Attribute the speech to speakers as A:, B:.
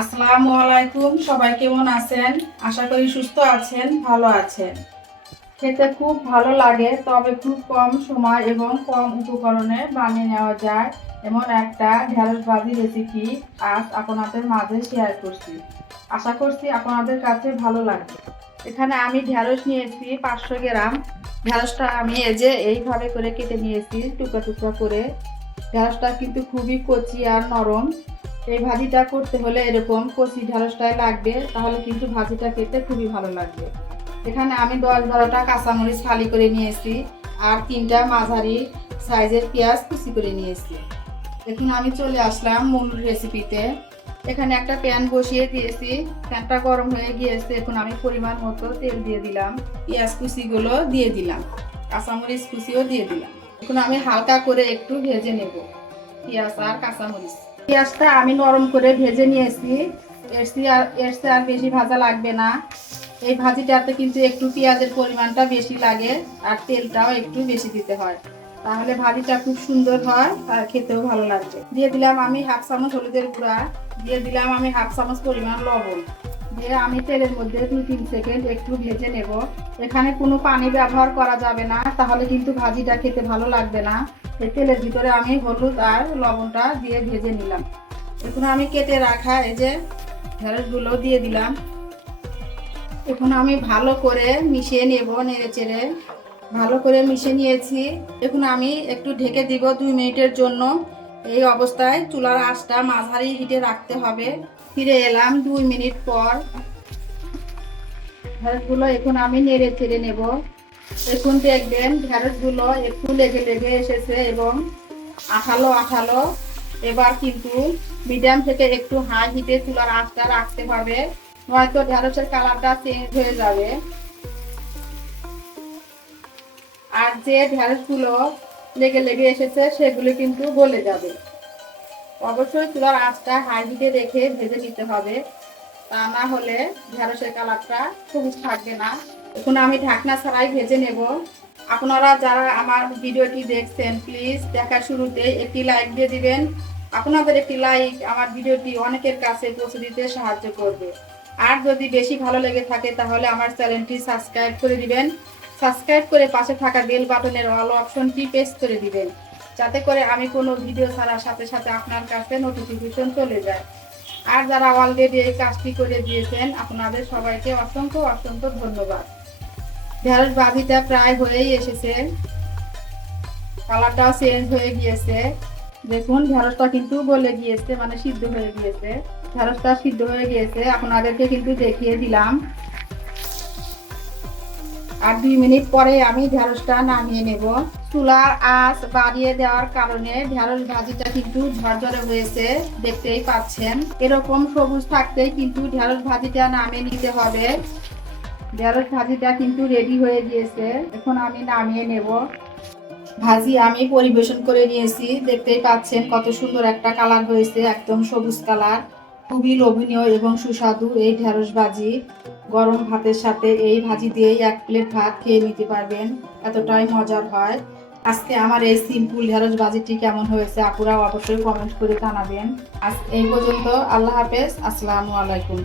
A: আসসালামু আলাইকুম, সবাই কেমন আছেন? আশা করি সুস্থ আছেন, ভালো আছেন। খেতে খুব ভালো লাগে, তবে খুব কম সময় এবং কম উপকরণে বানিয়ে নেওয়া যায়। এমন একটা ঢেঁড়স ভাজি রেসিপি আজ আপনাদের মাঝে শেয়ার করছি। আশা করছি আপনাদের কাছে ভালো লাগবে। এখানে আমি ঢেঁড়স নিয়েছি পাঁচশো গ্রাম। ঢেঁড়সটা আমি এই যে এইভাবে করে কেটে নিয়েছি, টুকরা টুকরা করে। ঢেঁড়সটা কিন্তু খুবই কচি আর নরম। এই ভাজিটা করতে হলে এরকম কচি ঢেঁড়সটাই লাগবে, তাহলে কিন্তু ভাজিটা খেতে খুবই ভালো লাগবে। এখানে আমি দশ বারোটা কাঁচামরিচ ফালি করে নিয়েছি আর তিনটা মাঝারি সাইজের পেঁয়াজ কুচি করে নিয়েছি। এখন আমি চলে আসলাম মূল রেসিপিতে এখানে একটা প্যান বসিয়ে দিয়েছি, প্যানটা গরম হয়ে গিয়েছে, এখন আমি পরিমাণ মতো তেল দিয়ে দিলাম, পেঁয়াজ কুচিগুলো দিয়ে দিলাম, কাঁচামরিচ কুচিও দিয়ে দিলাম। এখন আমি হালকা করে একটু ভেজে নেব, পেঁয়াজ আর কাঁচামরিচ। পেঁয়াজটা আমি নরম করে ভেজে নিয়েছি। এর চেয়ে আর এসে আর বেশি ভাজা লাগবে না। এই ভাজিটাতে কিন্তু একটু পেঁয়াজের পরিমাণটা বেশি লাগে আর তেলটাও একটু বেশি দিতে হয়। তাহলে ভাজিটা খুব সুন্দর হয়, আর খেতেও ভালো লাগবে। দিয়ে দিলাম আমি হাফ চামচ হলুদের গুঁড়া, দিয়ে দিলাম আমি হাফ চামচ পরিমাণ লবণ। দিয়ে আমি তেলের মধ্যে দুই তিন সেকেন্ড একটু ভেজে নেব। এখানে কোনো পানি ব্যবহার করা যাবে না, তাহলে কিন্তু ভাজিটা খেতে ভালো লাগবে না। এই তেলের ভিতরে আমি হলুদ আর লবণটা দিয়ে ভেজে নিলাম। এখন আমি কেটে রাখা এই যে ঢেঁড়সগুলো দিয়ে দিলাম। এখন আমি ভালো করে মিশিয়ে নেব নেড়ে চেড়ে। ভালো করে মিশে নিয়েছি। এখন আমি একটু ঢেকে দিব দুই মিনিটের জন্য। এই অবস্থায় চুলার আঁচটা মাঝারি হিটে রাখতে হবে। ফিরে এলাম দুই মিনিট পর। ঢেঁড়সগুলো এখন আমি নেড়ে চেড়ে নেব। এখন দেখবেন ঢেঁড়সগুলো একটু লেগে লেগে এসেছে এবং আঠালো আঠালো। এবার কিন্তু মিডিয়াম থেকে একটু হাই হিটে চুলার আঁচটা রাখতে হবে। নয়তো ঢেঁড়সের কালারটা চেঞ্জ হয়ে যাবে। আর যে ঢেঁড়সগুলো লেগে লেগে এসেছে, সেগুলো কিন্তু গলে যাবে। অবশ্যই চুলার আঁচটা হাই হিটে রেখে ভেজে নিতে হবে। তা না হলে ঢেঁড়সের কালারটা খুব থাকবে না। এখন আমি ঢাকনা ছাড়াই ভেজে নেব। আপনারা যারা আমার ভিডিওটি দেখছেন প্লিজ দেখার শুরুতে একটি লাইক দিয়ে দিবেন। আপনাদের একটি লাইক আমার ভিডিওটি অনেকের কাছে পৌঁছে দিতে সাহায্য করবে। আর যদি বেশি ভালো লেগে থাকে, তাহলে আমার চ্যানেলটি সাবস্ক্রাইব করে দিবেন। সাবস্ক্রাইব করে পাশে থাকা বেল বাটনের অল অপশনটি প্রেস করে দিবেন। যাতে করে আমি কোনো ভিডিও ছাড়ার সাথে সাথে আপনার কাছে নোটিফিকেশন চলে যায়। আর যারা অলরেডি এই কাজটি করে দিয়েছেন, আপনাদের সবাইকে অসংখ্য অসংখ্য ধন্যবাদ। ঢেঁড়স বাজিটা প্রায় হয়েই এসেছে। কালারটাও চেঞ্জ হয়ে গিয়েছে। দেখুন ঢেঁড়সটা কিন্তু গলে গিয়েছে মানে সিদ্ধ হয়ে গিয়েছে। ঢেঁড়সটা সিদ্ধ হয়ে গিয়েছে, আপনাদেরকে কিন্তু দেখিয়ে দিলাম। আর দুই মিনিট পরে আমি ঢেঁড়সটা নামিয়ে নেব। চুলার আঁচ বাড়িয়ে দেওয়ার কারণে ঢেঁড়স ভাজিটা কিন্তু ঝরঝরে হয়েছে, দেখতেই পাচ্ছেন। এরকম সবুজ থাকতেই কিন্তু ঢেঁড়স ভাজিটা নামিয়ে নিতে হবে। ঢেঁড়স ভাজিটা কিন্তু রেডি হয়ে গিয়েছে। এখন আমি নামিয়ে নেব। ভাজি আমি পরিবেশন করে নিয়েছি। দেখতেই পাচ্ছেন কত সুন্দর একটা কালার হয়েছে, একদম সবুজ কালার। খুবই লোভনীয় এবং সুস্বাদু এই ঢেঁড়স ভাজি। গরম ভাতের সাথে এই ভাজি দিয়েই এক প্লেট ভাত খেয়ে নিতে পারবেন। এতটাই মজার হয়। আজকে আমার এই সিম্পল ঢেঁড়স বাজিটি কেমন হয়েছে আপুরা অবশ্যই কমেন্ট করে জানাবেন। আজ এই পর্যন্ত আল্লাহ হাফেজ, আসসালামু আলাইকুম।